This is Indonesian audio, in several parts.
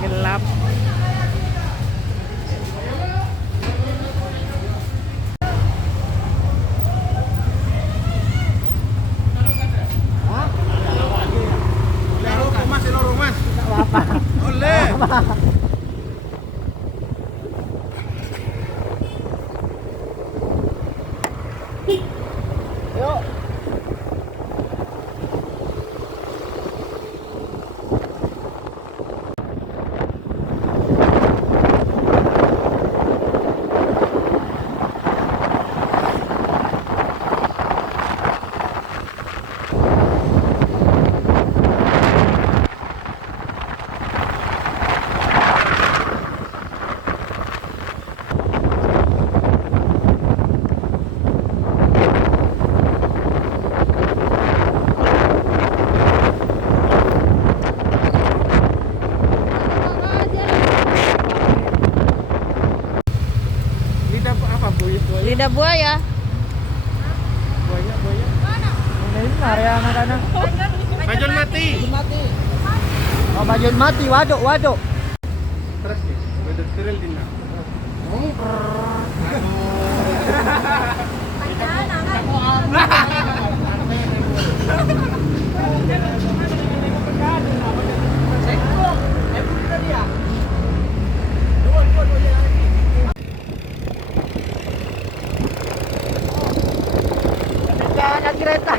Gelap. Yuk. Lidah buaya. Buaya. Ini area anak-anak. Bajul mati. Oh, bajul mati. Waduk. Terus ya, udah steril dina. Ada kereta.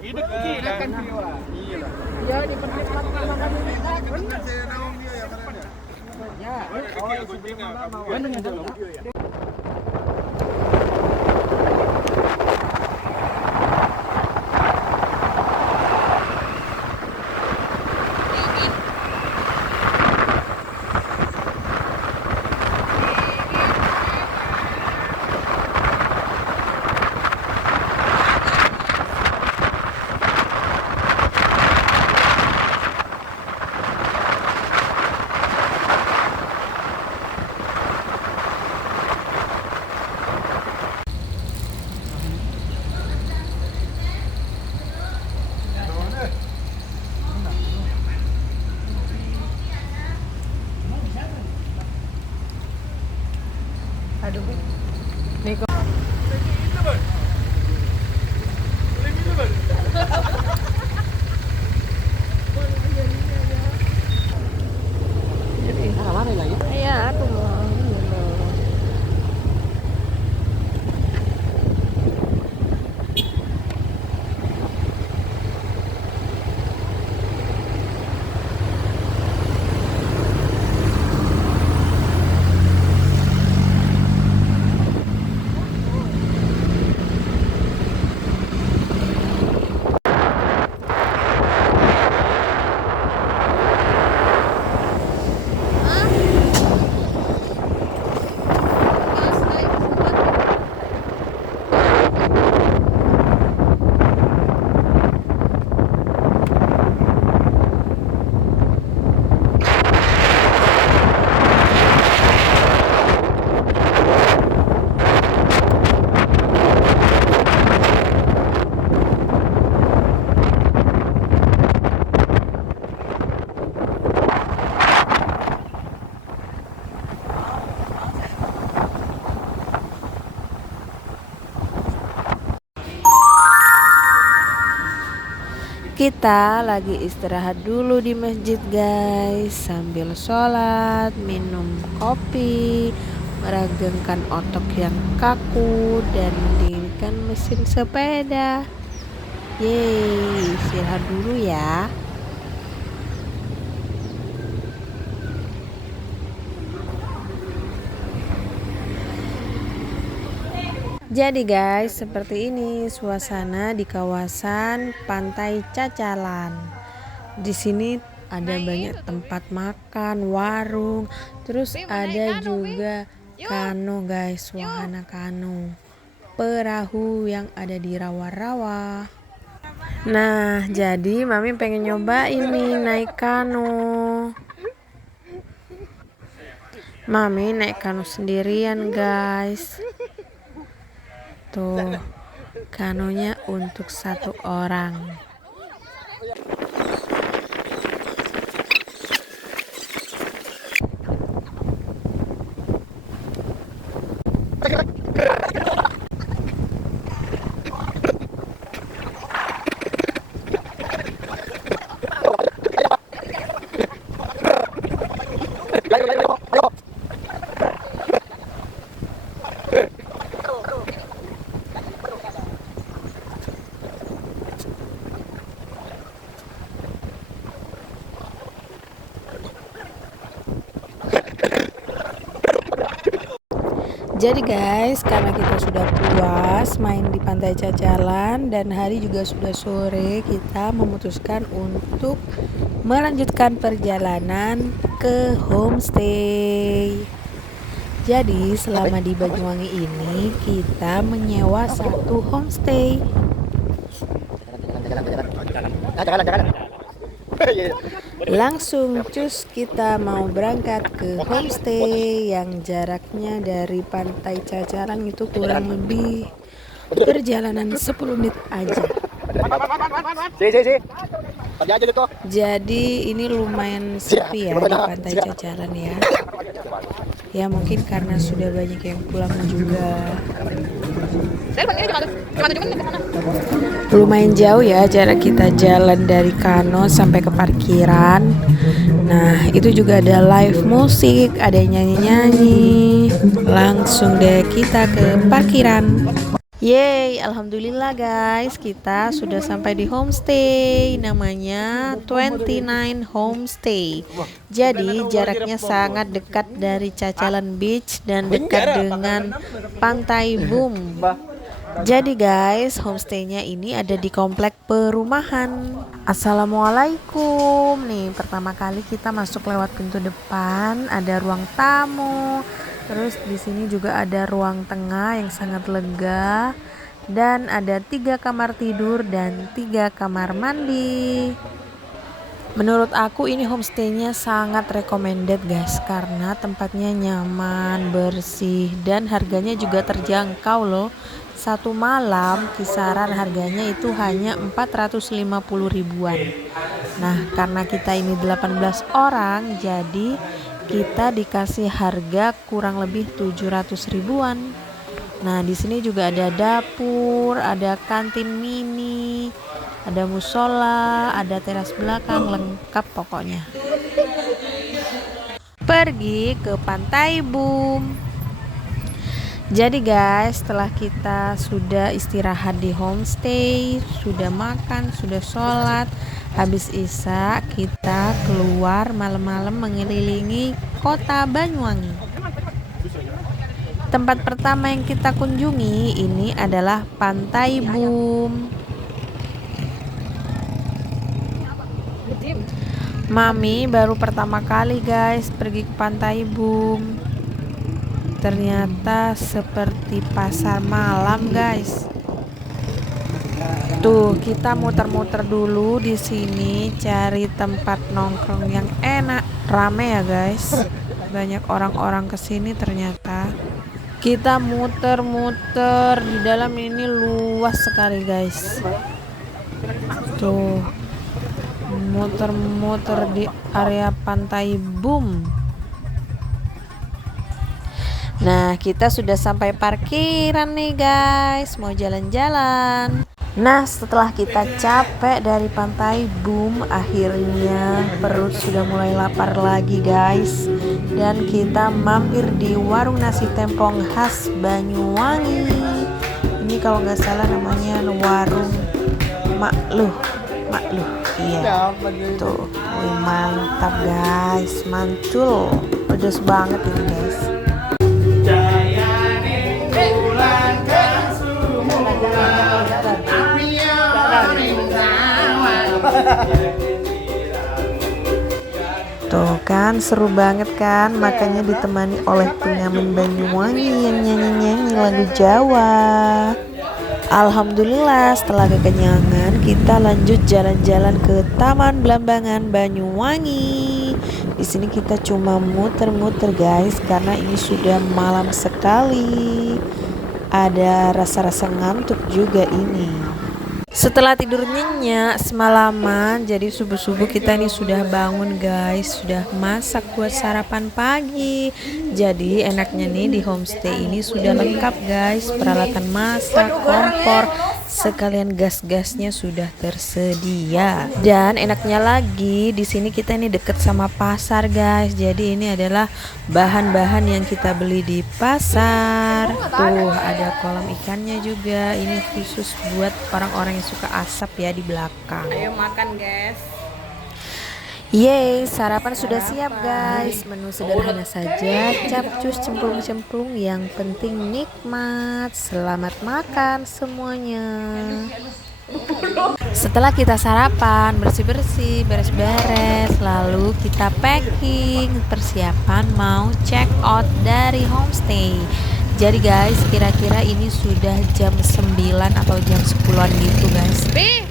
Hidup kecil kan viewer. Iyalah. Ya, di tempat makan ini. Benar saya rawang dia ya mana. Ya, Oh, kucingnya. benar ya. Aduh. Nih kok. Jadi, mana lagi? Iya, aku mau. Kita lagi istirahat dulu di masjid guys, sambil sholat, minum kopi, meregangkan otot yang kaku, dan mendinginkan mesin sepeda. Yeay, istirahat dulu ya. Jadi guys, seperti ini suasana di kawasan Pantai Cacalan. Di sini ada banyak tempat makan, warung, terus ada juga kano guys, wahana kano, perahu yang ada di rawa-rawa. Nah, jadi Mami pengen nyoba ini naik kano. Mami naik kano sendirian guys. Tuh, kanonya untuk 1 orang. Jadi guys, karena kita sudah puas main di Pantai Cacalan dan hari juga sudah sore, kita memutuskan untuk melanjutkan perjalanan ke homestay. Jadi selama di Banyuwangi ini kita menyewa 1 homestay. Langsung cus kita mau berangkat ke homestay yang jaraknya dari Pantai Cacalan itu kurang lebih perjalanan 10 menit aja. Jadi ini lumayan sepi ya di Pantai Cacalan ya. Ya mungkin karena sudah banyak yang pulang juga. Lumayan jauh ya jarak kita jalan dari kano sampai ke parkiran. Nah itu juga ada live musik, ada nyanyi-nyanyi. Langsung deh kita ke parkiran. Yeay, alhamdulillah guys, kita sudah sampai di homestay, namanya 29 Homestay. Jadi jaraknya sangat dekat dari Cacalan Beach dan dekat dengan Pantai Boom. Jadi guys, homestaynya ini ada di komplek perumahan. Assalamualaikum. Nih pertama kali kita masuk lewat pintu depan, ada ruang tamu. Terus di sini juga ada ruang tengah yang sangat lega dan ada 3 kamar tidur dan 3 kamar mandi. Menurut aku ini homestaynya sangat recommended guys, karena tempatnya nyaman, bersih, dan harganya juga terjangkau loh. 1 malam kisaran harganya itu hanya 450 ribuan. Nah karena kita ini 18 orang, jadi kita dikasih harga kurang lebih 700 ribuan. Nah, di sini juga ada dapur, ada kantin mini, ada musola, ada teras belakang, lengkap pokoknya. Pergi ke Pantai Boom. Jadi guys, setelah kita sudah istirahat di homestay, sudah makan, sudah sholat, habis isya kita keluar malam-malam mengelilingi kota Banyuwangi. Tempat pertama yang kita kunjungi ini adalah Pantai Boom. Mami baru pertama kali guys pergi ke Pantai Boom. Ternyata seperti pasar malam guys. Tuh, kita muter-muter dulu di sini cari tempat nongkrong yang enak. Rame ya guys. Banyak orang-orang kesini ternyata. Kita muter-muter di dalam ini luas sekali guys. Tuh, muter-muter di area Pantai Boom. Nah, kita sudah sampai parkiran nih guys, mau jalan-jalan. Nah, setelah kita capek dari Pantai Boom, akhirnya perut sudah mulai lapar lagi guys. Dan kita mampir di warung nasi tempong khas Banyuwangi. Ini kalau nggak salah namanya warung Makluh. Iya. Tuh, wih, mantap guys, mantul. Pedas banget ini guys. Tuh kan seru banget kan, makanya ditemani oleh pengamen Banyuwangi yang nyanyi-nyanyi lagu Jawa. Alhamdulillah setelah kekenyangan kita lanjut jalan-jalan ke Taman Belambangan Banyuwangi. Di sini kita cuma muter-muter guys karena ini sudah malam sekali. Ada rasa-rasa ngantuk juga ini. Setelah tidur nyenyak semalaman, jadi subuh-subuh kita ini sudah bangun guys, sudah masak buat sarapan pagi. Jadi enaknya nih di homestay ini sudah lengkap guys, peralatan masak, kompor, sekalian gas-gasnya sudah tersedia. Dan enaknya lagi di sini kita ini deket sama pasar guys. Jadi ini adalah bahan-bahan yang kita beli di pasar. Tuh ada kolam ikannya juga. Ini khusus buat orang-orang yang suka asap ya di belakang. Ayo makan guys. Yeay, sarapan sudah siap guys. Menu sederhana saja, capcus cemplung-cemplung, yang penting nikmat. Selamat makan semuanya. Setelah kita sarapan, bersih-bersih, beres-beres, lalu kita packing, persiapan mau check out dari homestay. Jadi guys, kira-kira ini sudah jam 9 atau jam 10-an gitu guys.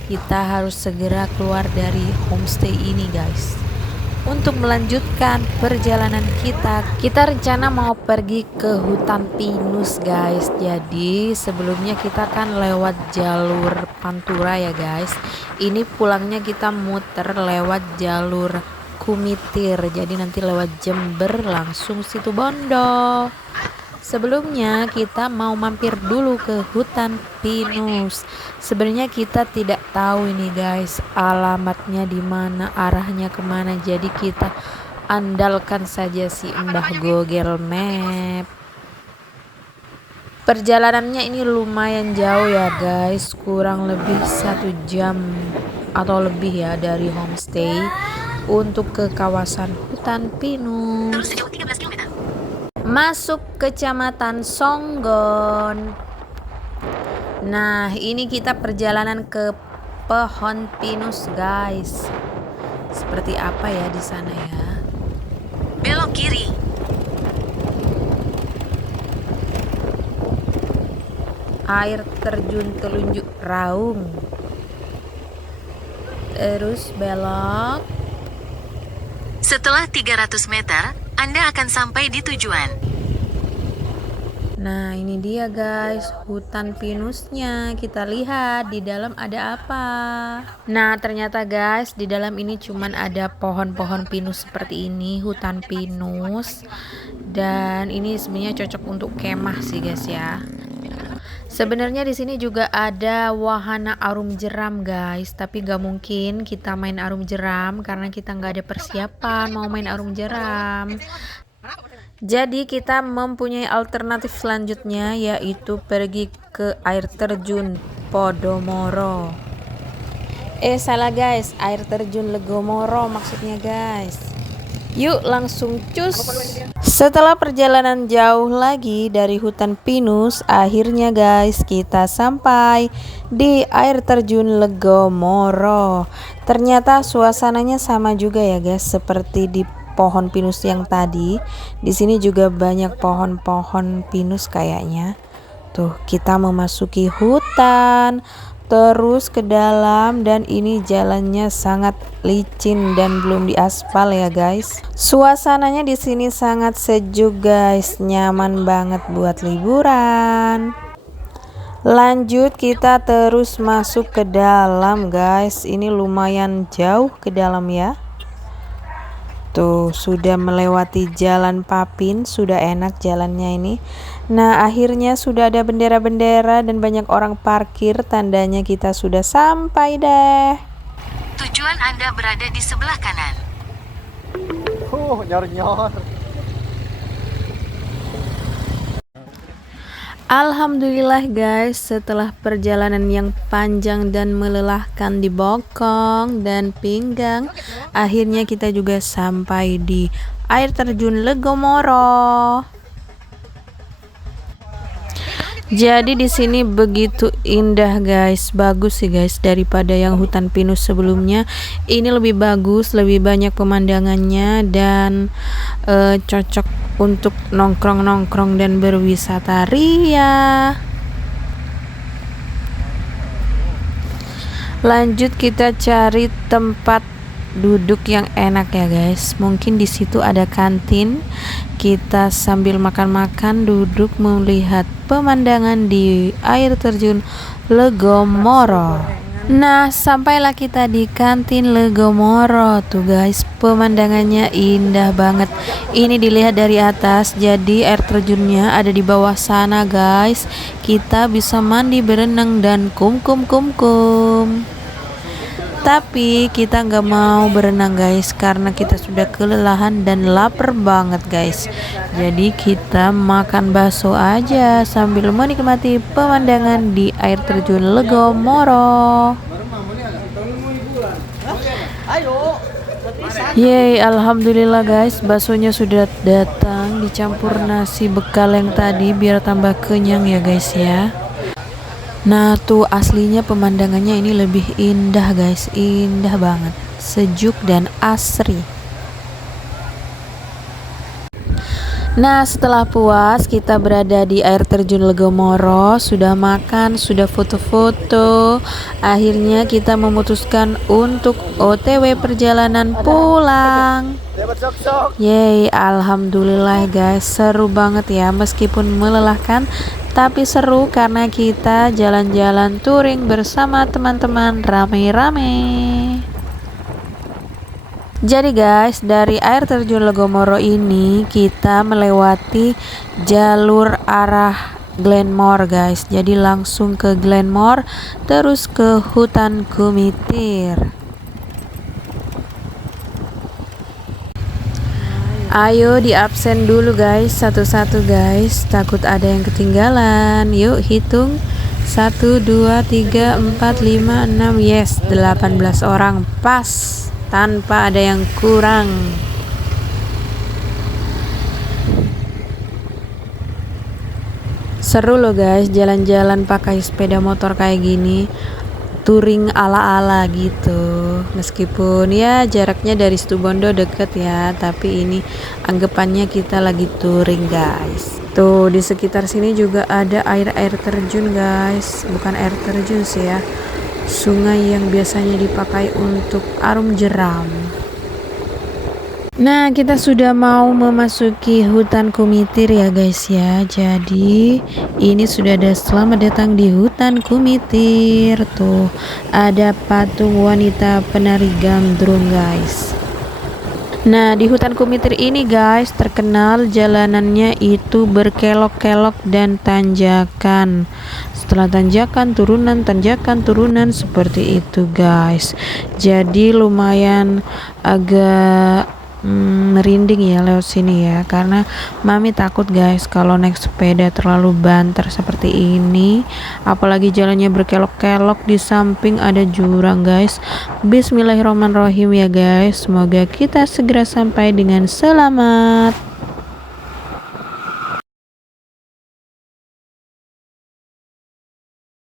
Kita harus segera keluar dari homestay ini guys. Untuk melanjutkan perjalanan kita rencana mau pergi ke hutan pinus guys. Jadi sebelumnya kita kan lewat jalur Pantura ya guys. Ini pulangnya kita muter lewat jalur Kumitir. Jadi nanti lewat Jember langsung Situbondo. Sebelumnya kita mau mampir dulu ke hutan pinus. Sebenarnya kita tidak tahu ini guys alamatnya di mana, arahnya kemana. Jadi kita andalkan saja si Mbah Google Map. Perjalanannya ini lumayan jauh ya guys, kurang lebih 1 jam atau lebih ya dari homestay untuk ke kawasan hutan pinus. Masuk Kecamatan Songgon. Nah, ini kita perjalanan ke pohon pinus, guys. Seperti apa ya di sana ya? Belok kiri. Air terjun Telunjuk Raung. Terus belok. Setelah 300 meter, Anda akan sampai di tujuan. Nah, ini dia guys, hutan pinusnya. Kita lihat di dalam ada apa. Nah, ternyata guys, di dalam ini cuman ada pohon-pohon pinus seperti ini, hutan pinus. Dan ini sebenarnya cocok untuk kemah sih guys ya. Sebenarnya di sini juga ada wahana arum jeram guys, tapi gak mungkin kita main arum jeram karena kita nggak ada persiapan mau main arum jeram. Jadi kita mempunyai alternatif selanjutnya, yaitu pergi ke air terjun Podomoro. Salah guys, air terjun Legomoro maksudnya guys. Yuk langsung cus. Setelah perjalanan jauh lagi dari hutan pinus, akhirnya guys kita sampai di air terjun Legomoro. Ternyata suasananya sama juga ya guys, seperti di pohon pinus yang tadi. Di sini juga banyak pohon-pohon pinus kayaknya. Tuh, kita memasuki hutan, terus ke dalam, dan ini jalannya sangat licin dan belum diaspal ya guys. Suasananya di sini sangat sejuk guys, nyaman banget buat liburan. Lanjut kita terus masuk ke dalam guys. Ini lumayan jauh ke dalam ya. Tuh, sudah melewati jalan Papin, sudah enak jalannya ini. Nah, akhirnya sudah ada bendera-bendera dan banyak orang parkir, tandanya kita sudah sampai deh. Tujuan Anda berada di sebelah kanan. Nyor-nyor. Alhamdulillah guys, setelah perjalanan yang panjang dan melelahkan di bokong dan pinggang, akhirnya kita juga sampai di air terjun Legomoro. Jadi di sini begitu indah guys, bagus sih guys daripada yang hutan pinus sebelumnya. Ini lebih bagus, lebih banyak pemandangannya dan cocok untuk nongkrong-nongkrong dan berwisata ria. Lanjut kita cari tempat duduk yang enak ya guys. Mungkin di situ ada kantin. Kita sambil makan-makan duduk melihat pemandangan di air terjun Legomoro. Nah, sampailah kita di kantin Legomoro tuh guys. Pemandangannya indah banget. Ini dilihat dari atas. Jadi air terjunnya ada di bawah sana guys. Kita bisa mandi, berenang dan kum. Tapi kita nggak mau berenang guys, karena kita sudah kelelahan dan lapar banget guys. Jadi kita makan bakso aja sambil menikmati pemandangan di air terjun Legomoro. Yeay, alhamdulillah guys, baksonya sudah datang dicampur nasi bekal yang tadi biar tambah kenyang ya guys ya. Nah tuh aslinya pemandangannya ini lebih indah guys, indah banget, sejuk dan asri. Nah, setelah puas kita berada di air terjun Legomoro, sudah makan, sudah foto-foto, akhirnya kita memutuskan untuk OTW perjalanan pulang. Yeay, alhamdulillah guys, seru banget ya, meskipun melelahkan tapi seru karena kita jalan-jalan touring bersama teman-teman rame-rame. Jadi guys, dari air terjun Legomoro ini kita melewati jalur arah Glenmore guys. Jadi langsung ke Glenmore, terus ke hutan Kumitir. Ayo di absen dulu guys, satu-satu guys, takut ada yang ketinggalan. Yuk hitung, 1, 2, 3, 4, 5, 6, yes, 18 orang pas, tanpa ada yang kurang. Seru loh guys, jalan-jalan pakai sepeda motor kayak gini, touring ala-ala gitu. Meskipun ya jaraknya dari Situbondo deket ya, tapi ini anggapannya kita lagi touring guys. Tuh di sekitar sini juga ada air terjun guys, bukan air terjun sih ya, sungai yang biasanya dipakai untuk arum jeram. Nah, kita sudah mau memasuki hutan Kumitir ya guys ya. Jadi, ini sudah ada selamat datang di hutan Kumitir. Tuh, ada patung wanita penari gandrung guys. Nah, di hutan Kumitir ini guys, terkenal jalanannya itu berkelok-kelok dan tanjakan. Setelah tanjakan, turunan seperti itu guys. Jadi lumayan agak merinding ya lewat sini ya, karena mami takut guys kalau naik sepeda terlalu banter seperti ini, apalagi jalannya berkelok-kelok, di samping ada jurang guys. Bismillahirrahmanirrahim ya guys, semoga kita segera sampai dengan selamat.